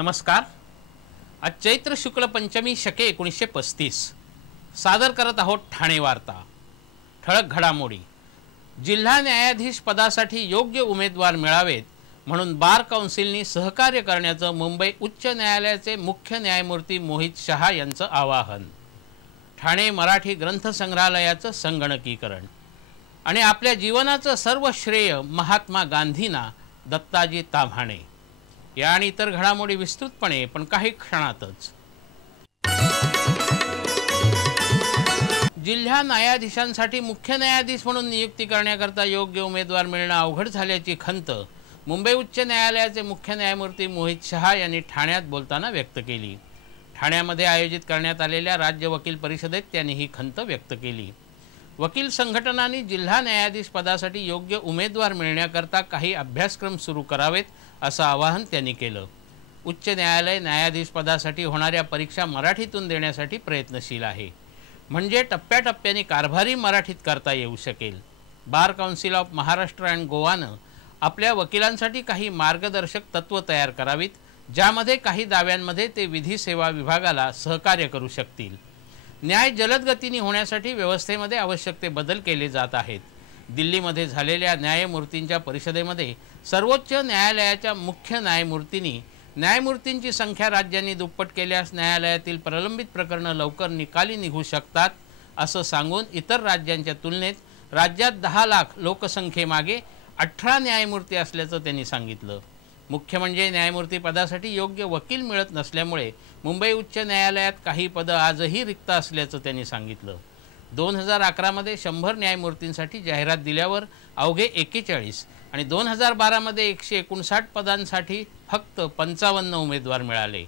नमस्कार। आज चैत्र शुक्ल पंचमी शके 1935 सादर करत आहोत ठाणे वार्ता। ठळक घडामोडी। जिल्हा न्यायाधीश पदासाठी योग्य उमेदवार मिळावेत म्हणून बार काउन्सिलनी सहकार्य करण्याचं मुंबई उच्च न्यायालयाचे मुख्य न्यायमूर्ती मोहित शहा यांचं आवाहन। ठाणे मराठी ग्रंथ संग्रहालयाचं संगणकीकरण आणि आपल्या जीवनाचं सर्व श्रेय महात्मा गांधींना दत्ताजी ताम्हाणे। या आणि इतर घडामोडी विस्तृतपणे पण काही क्षणातच। जिल्हा न्यायाधीशांसाठी मुख्य न्यायाधीश म्हणून नियुक्ती करण्याकरता योग्य उमेदवार मिळणं अवघड झाल्याची खंत मुंबई उच्च न्यायालयाचे मुख्य न्यायमूर्ती मोहित शहा यांनी ठाण्यात बोलताना व्यक्त केली। ठाण्यामध्ये आयोजित करण्यात आलेल्या राज्य वकील परिषदेत त्यांनी ही खंत व्यक्त केली। वकील संघटनांनी जिल्हा न्यायाधीश पदासाठी योग्य उमेदवार मिळण्याकरता काही अभ्यासक्रम सुरू करावेत असं आवाहन त्यांनी केलं। उच्च न्यायालय न्यायाधीश पदासाठी होणाऱ्या परीक्षा मराठीतून देण्यासाठी प्रयत्नशील आहे, म्हणजे टप्प्याटप्प्याने कारभारी मराठीत करता येऊ शकेल। Bar council of Maharashtra and गोवानं आपल्या वकिलांसाठी काही मार्गदर्शक तत्त्व तयार करावीत, ज्यामध्ये काही दाव्यांमध्ये ते विधी सेवा विभागाला सहकार्य करू शकतील। न्याय जलद गतीने होण्यासाठी व्यवस्थेमध्ये आवश्यक ते बदल केले जात आहेत। दिल्लीमध्ये झालेल्या न्यायमूर्तींच्या परिषदेमध्ये सर्वोच्च न्यायालयाच्या मुख्य न्यायमूर्तींची संख्या राज्यांनी दुप्पट केल्यास न्यायालयातील प्रलंबित प्रकरणे लवकर निकाली निघू शकतात असं सांगून इतर राज्यांच्या तुलनेत राज्यात 10 लाख लोकसंख्येमागे 18 न्यायमूर्ती असल्याचं त्यांनी सांगितलं। मुख्य म्हणजे न्यायमूर्ती पदासाठी योग्य वकील मिळत नसल्यामुळे मुंबई उच्च न्यायालयात काही पदं आजही रिक्त असल्याचं त्यांनी सांगितलं। 2011 मध्ये 100 न्यायमूर्तींसाठी जाहिरात दिल्यावर अवघे 41 आणि 2012 मध्ये 159 पदांसाठी फक्त 55 उमेदवार मिळाले।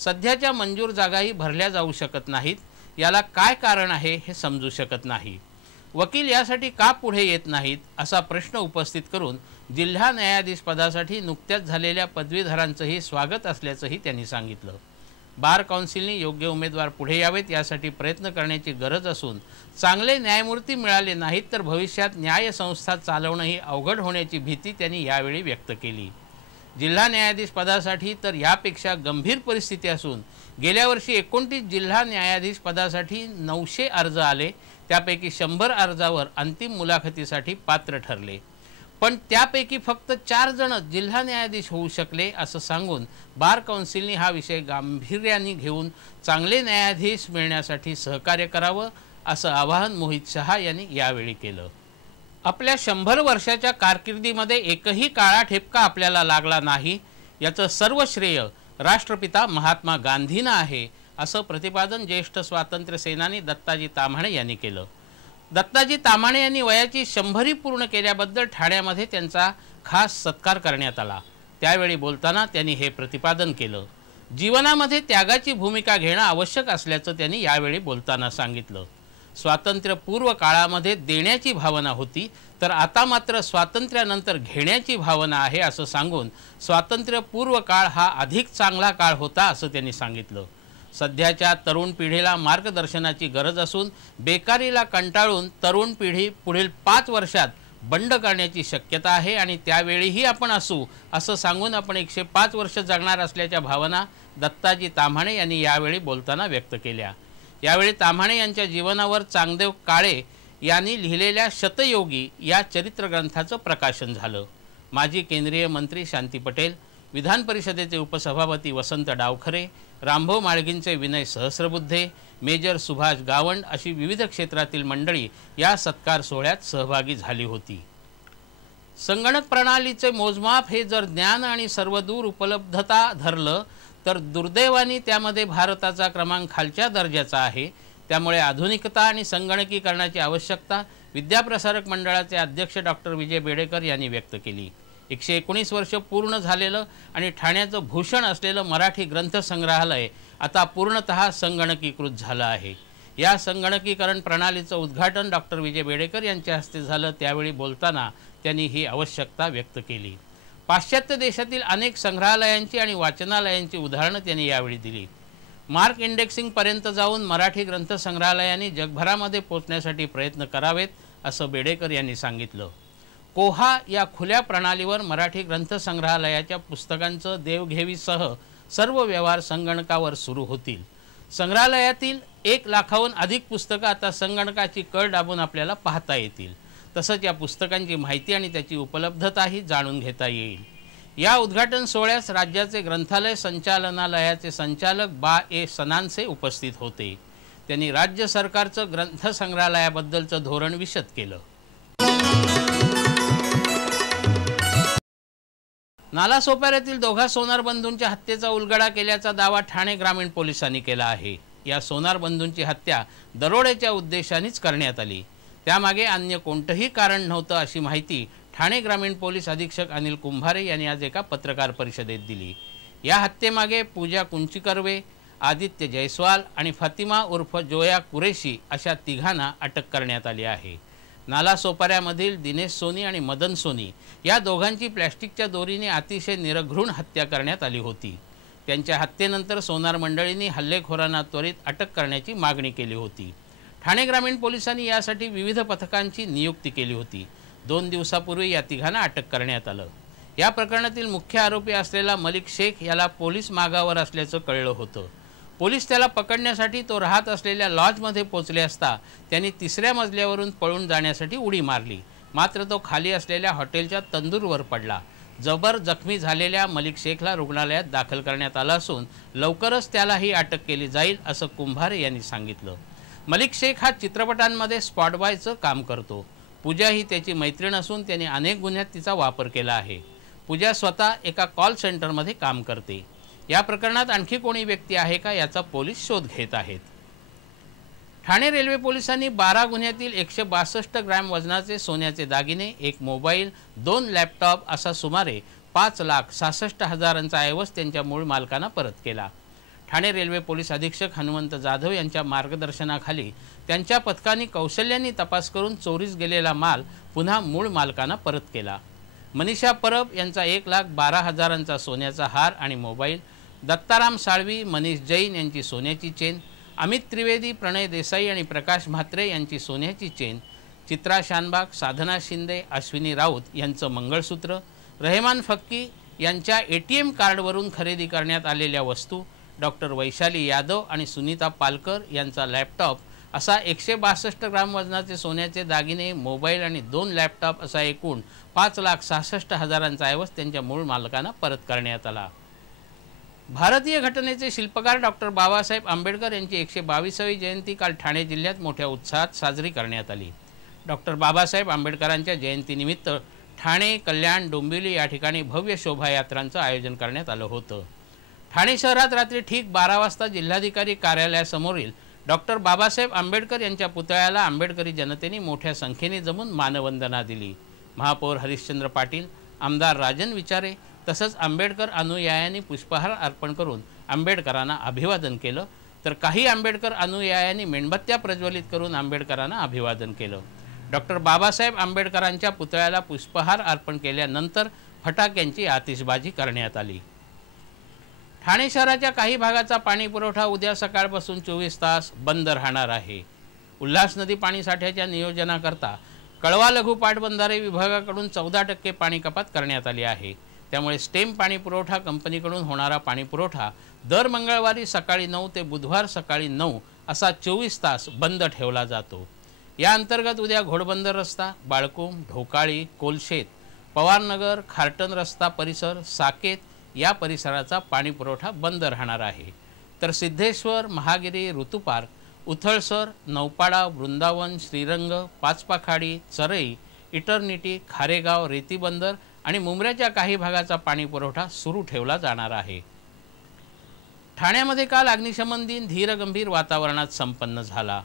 सध्याच्या मंजूर जागाही भरल्या जाऊ शकत नाहीत। याला काय कारण आहे हे समजू शकत नाही। वकील यासाठी का पुढे येत नाहीत असा प्रश्न उपस्थित करून जिल्हा न्यायाधीश पदासाठी नुकत्याच झालेल्या पदवीधरांचंही स्वागत असल्याचंही त्यांनी सांगितलं। बार काउन्सिलनी योग्य उमेदवार पुढे यावेत यासाठी प्रयत्न करण्याची गरज असून चांगले न्यायमूर्ती मिळाले नाहीत तर भविष्यात न्यायसंस्था चालवणंही अवघड होण्याची भीती त्यांनी यावेळी व्यक्त केली। जिल्हा न्यायाधीश पदासाठी तर यापेक्षा गंभीर परिस्थिती असून गेल्या वर्षी 29 जिल्हा न्यायाधीश पदासाठी 900 अर्ज आले, त्यापैकी 100 अर्जावर अंतिम मुलाखतीसाठी पात्र ठरले, पण त्यापैकी फक्त 4 जण जिल्हा न्यायाधीश होऊ शकले असं सांगून बार काउन्सिलनी हा विषय गांभीर्याने घेऊन चांगले न्यायाधीश मिळण्यासाठी सहकार्य करावं असं आवाहन मोहित शहा यांनी यावेळी केलं। आपल्या 100 वर्षाच्या कारकिर्दीमध्ये एकही काळा ठिपका आपल्याला लागला नाही, याचं सर्व श्रेय राष्ट्रपिता महात्मा गांधींना आहे असं प्रतिपादन ज्येष्ठ स्वातंत्र्य सेनानी दत्ताजी ताम्हाणे यांनी केलं। दत्ताजी ताम्हाणे यांनी वयाची 100 पूर्ण केल्याबद्दल ठाण्यामध्ये त्यांचा खास सत्कार करण्यात आला। त्यावेळी बोलताना त्यांनी हे प्रतिपादन केलं। जीवनामध्ये त्यागाची भूमिका घेणं आवश्यक असल्याचं त्यांनी यावेळी बोलताना सांगितलं। स्वातंत्र्यपूर्व काळामध्ये देण्याची भावना होती, तर आता मात्र स्वातंत्र्यानंतर घेण्याची भावना आहे असं सांगून स्वातंत्र्यपूर्व काळ हा अधिक चांगला काळ होता असं त्यांनी सांगितलं। सध्याच्या तरुण पिढीला मार्गदर्शनाची गरज असून बेकारीला कंटाळून तरुण पिढी पुढील 5 वर्षात बंड करण्याची शक्यता आहे आणि त्यावेळीही आपण असू असं सांगून आपण 105 वर्ष जगणार असल्याच्या भावना दत्ताजी ताम्हाणे यांनी यावेळी बोलताना व्यक्त केल्या। यावेळी ताम्हाणे यांच्या जीवनावर चांगदेव काळे यांनी लिहिलेल्या शतयोगी या चरित्र ग्रंथाचं प्रकाशन झालं। माजी केंद्रीय मंत्री शांती पटेल, विधान परिषदेचे उपसभापती वसंत डावखरे, रामभाऊ माळगींचे विनय सहस्रबुद्धे, मेजर सुभाष गावंड अशी विविध क्षेत्रातील मंडळी या सत्कार सोहळ्यात सहभागी झाली होती। संगणक प्रणालीचे मोजमाप हे जर ज्ञान आणि सर्वदूर उपलब्धता धरलं तर दुर्दैवाने त्यामध्ये भारताचा क्रमांक खालच्या दर्जाचा आहे। त्यामुळे आधुनिकता आणि संगणकीकरणाची आवश्यकता विद्याप्रसारक मंडळाचे अध्यक्ष डॉक्टर विजय बेडेकर यांनी व्यक्त केली। 119 वर्ष पूर्ण झालेलं आणि ठाण्याचं भूषण असलेलं मराठी ग्रंथ संग्रहालय आता पूर्णतः संगणकीकृत झालं आहे। या संगणकीकरण प्रणालीचं उद्घाटन डॉक्टर विजय बेडेकर यांच्या हस्ते झालं। त्यावेळी बोलताना त्यांनी ही आवश्यकता व्यक्त केली। पाश्चात्य देशातील अनेक संग्रहालयांची आणि वाचनालयांची उदाहरणं त्यांनी यावेळी दिली। मार्क इंडेक्सिंग पर्यंत जाऊन मराठी ग्रंथ संग्रहालयांनी जगभरामध्ये पोहोचण्यासाठी प्रयत्न करावेत असं बेडेकर यांनी सांगितलं। कोहा या खुल्या प्रणालीवर मराठी ग्रंथ संग्रहालयाच्या पुस्तकांचं देवघेवीसह सर्व व्यवहार संगणकावर सुरू होतील। संग्रहालयातील 1 लाखाहून अधिक पुस्तकं आता संगणकाची कळ दाबून आपल्याला पाहता येतील। तसंच या पुस्तकांची माहिती आणि त्याची उपलब्धताही जाणून घेता येईल। या उद्घाटन सोहळ्यास राज्याचे ग्रंथालय संचालनालयाचे संचालक बा ए सनान्से उपस्थित होते। त्यांनी राज्य सरकारचं ग्रंथसंग्रहालयाबद्दलचं धोरण विशद केलं। नालासोपाऱ्यातील दोघा सोनार बंधूंच्या हत्येचा उलगडा केल्याचा दावा ठाणे ग्रामीण पोलिसांनी केला आहे। या सोनार बंधूंची हत्या दरोड्याच्या उद्देशानेच करण्यात आली, त्यामागे अन्य कोणतंही कारण नव्हतं अशी माहिती ठाणे ग्रामीण पोलीस अधीक्षक अनिल कुंभारे यांनी आज एका पत्रकार परिषदेत दिली। या हत्येमागे पूजा कुंचिकर्वे, आदित्य जयस्वाल आणि फातिमा उर्फ जोया कुरेशी अशा तिघांना अटक करण्यात आली आहे। नालासोपाऱ्यामधील दिनेश सोनी आणि मदन सोनी या दोघांची प्लॅस्टिकच्या दोरीने अतिशय निरघृण हत्या करण्यात आली होती। त्यांच्या हत्येनंतर सोनार मंडळींनी हल्लेखोरांना त्वरित अटक करण्याची मागणी केली होती। ठाणे ग्रामीण पोलिसांनी यासाठी विविध पथकांची नियुक्ती केली होती। 2 दिवसापूर्वी या तिघांना अटक करण्यात आलं। या प्रकरणातील मुख्य आरोपी असलेला मलिक शेख याला पोलीस मागावर असल्याचं कळलं होतं। पोलीस त्याला पकडण्यासाठी तो राहत असलेल्या लॉजमध्ये पोहोचले असता त्यांनी 3ऱ्या मजल्यावरून पळून जाण्यासाठी उडी मारली, मात्र तो खाली असलेल्या हॉटेलच्या तंदूरवर पडला। जबर जखमी झालेल्या मलिक शेखला रुग्णालयात दाखल करण्यात आलं असून लवकरच त्यालाही अटक केली जाईल असं कुंभारे यांनी सांगितलं। मलिक शेख हा चित्रपटांमध्ये स्पॉट बॉयचं काम करतो। पूजा ही त्याची मैत्रीण असून त्याने अनेक गुन्ह्यात तिचा वापर केला आहे। पूजा स्वतः एका कॉल सेंटरमध्ये काम करते। या प्रकरणात आणखी कोणी व्यक्ती आहे का याचा पोलीस शोध घेत आहेत। ठाणे रेल्वे पोलिसांनी 12 गुन्ह्यातील 162 ग्रॅम वजनाचे सोन्याचे दागिने, 1 मोबाईल, 2 लॅपटॉप असा सुमारे 5,66,000चा ऐवज त्यांच्या मूळ मालकांना परत केला। ठाणे रेल्वे पोलीस अधीक्षक हनुमंत जाधव यांच्या मार्गदर्शनाखाली त्यांच्या पथकाने कौशल्याने तपास करून चोरीस गेलेला माल पुन्हा मूळ मालकांना परत केला। मनीषा परब यांचा 1,12,000चा सोन्याचा हार आणि मोबाईल, दत्ताराम साळवी, मनीष जैन यांची सोन्याची चेन, अमित त्रिवेदी, प्रणय देसाई आणि प्रकाश म्हात्रे यांची सोन्याची चेन, चित्रा शानबाग, साधना शिंदे, अश्विनी राऊत यांचं मंगळसूत्र, रहमान फक्की यांच्या ATM कार्डवरून खरेदी करण्यात आलेल्या वस्तू, डॉक्टर वैशाली यादव आणि सुनीता पालकर यांचा लॅपटॉप असा 162 ग्राम वजनाचे सोन्याचे दागिने, मोबाईल आणि 2 लॅपटॉप असा एकूण 5,66,000चा ऐवज त्यांच्या मूळ मालकांना परत करण्यात आला। भारतीय घटनेचे शिल्पकार डॉक्टर बाबासाहेब आंबेडकर यांची 122वी जयंती काल ठाणे जिल्ह्यात मोठ्या उत्साहात साजरी करण्यात आली। डॉक्टर बाबासाहेब आंबेडकरांच्या जयंतीनिमित्त ठाणे, कल्याण, डोंबिवली या ठिकाणी भव्य शोभायात्रांचं आयोजन करण्यात आलं होतं। ठाणे शहरात रात्री ठीक 12 वाजता जिल्हाधिकारी कार्यालयासमोरील डॉक्टर बाबासाहेब आंबेडकर यांच्या पुतळ्याला आंबेडकरी जनतेने मोठ्या संख्येने जमून मानवंदना दिली। महापौर हरिश्चंद्र पाटील, आमदार राजन विचारे तसंच आंबेडकर अनुयायांनी पुष्पहार अर्पण करून आंबेडकरांना अभिवादन केलं, तर काही आंबेडकर अनुयायांनी मेणबत्त्या प्रज्वलित करून आंबेडकरांना अभिवादन केलं। डॉक्टर बाबासाहेब आंबेडकरांच्या पुतळ्याला पुष्पहार अर्पण केल्यानंतर फटाक्यांची आतिषबाजी करण्यात आली। ठाणे शहराच्या काही भागाचा पाणी पुरवठा उद्या सकाळपासून 24 तास बंद राहणार आहे। उल्हास नदी पाणीसाठ्याच्या नियोजनाकरता कळवा लघु पाटबंधारे विभागाकडून 14% पाणी कपात करण्यात आली आहे। त्यामुळे स्टेम पाणी पुरवठा कंपनीकडून होणारा पाणी पुरवठा दर मंगळवारी सकाळी 9 ते बुधवार सकाळी 9 असा 24 तास बंद ठेवला जातो। या अंतर्गत उद्या घोडबंदर रस्ता, बाळकुम, ढोकाळी, कोलशेत, पवारनगर, खारटन रस्ता परिसर, साकेत या परिसराचा पाणी पुरवठा बंद राहणार आहे। तर सिद्धेश्वर, महागिरी, ऋतुपार्क, उथळसर, नौपाडा, वृंदावन, श्रीरंग, पाचपाखाडी, चरई, इटर्निटी, खारेगाव, रेतीबंदर आणि मुंब्र्याच्या काही भागाचा पाणी पुरवठा सुरू ठेवला जाणार आहे। ठाण्यामध्ये काल अग्निशमन दिन धीरगंभीर वातावरणात संपन्न झाला।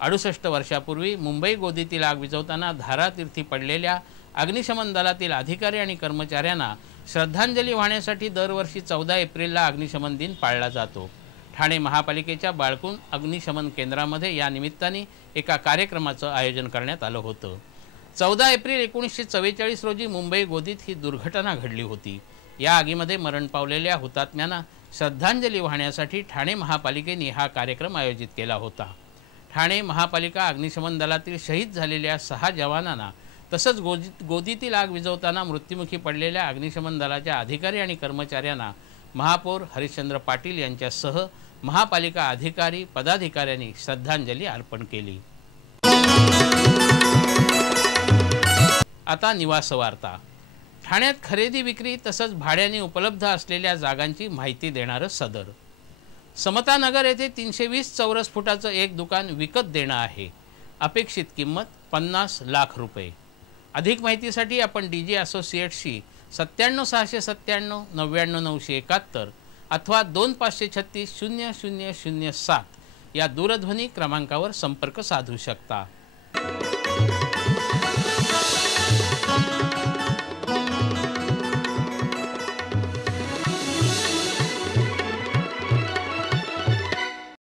68 वर्षापूर्वी मुंबई गोदीतील आग विझवताना धारातीर्थी पडलेल्या अग्निशमन दलातील अधिकारी आणि कर्मचाऱ्यांना श्रद्धांजली वाहण्यासाठी दरवर्षी 14 एप्रिलला अग्निशमन दिन पाळला जातो। ठाणे महापालिकेच्या बाळकुण अग्निशमन केंद्रामध्ये या निमित्ताने एका कार्यक्रमाचं आयोजन करण्यात आलं होतं। 14 एप्रिल 1944 रोजी मुंबई गोदीत ही दुर्घटना घडली होती। या आगीमध्ये मरण पावलेल्या हुतात्म्यांना श्रद्धांजली वाहण्यासाठी ठाणे महापालिकेने हा कार्यक्रम आयोजित केला होता। ठाणे महापालिका अग्निशमन दलातील शहीद झालेल्या 6 जवानांना तसंच गोदीतील आग विझवताना मृत्युमुखी पडलेल्या अग्निशमन दलाच्या अधिकारी आणि कर्मचाऱ्यांना महापौर हरिश्चंद्र पाटील यांच्यासह महापालिका अधिकारी पदाधिकाऱ्यांनी श्रद्धांजली अर्पण केली। आता निवास वार्ता। ठाण्यात खरेदी विक्री तसंच भाड्याने उपलब्ध असलेल्या जागांची माहिती देणारं सदर। समतानगर येथे 320 चौरस फुटाचं एक दुकान विकत देणं आहे। अपेक्षित किंमत 50 लाख रुपये। अधिक माहितीसाठी आपण डीजे असोसिएट्सशी 97 697 99 971 अथवा 2536 0007 या दूरध्वनी क्रमांकावर संपर्क साधू शकता।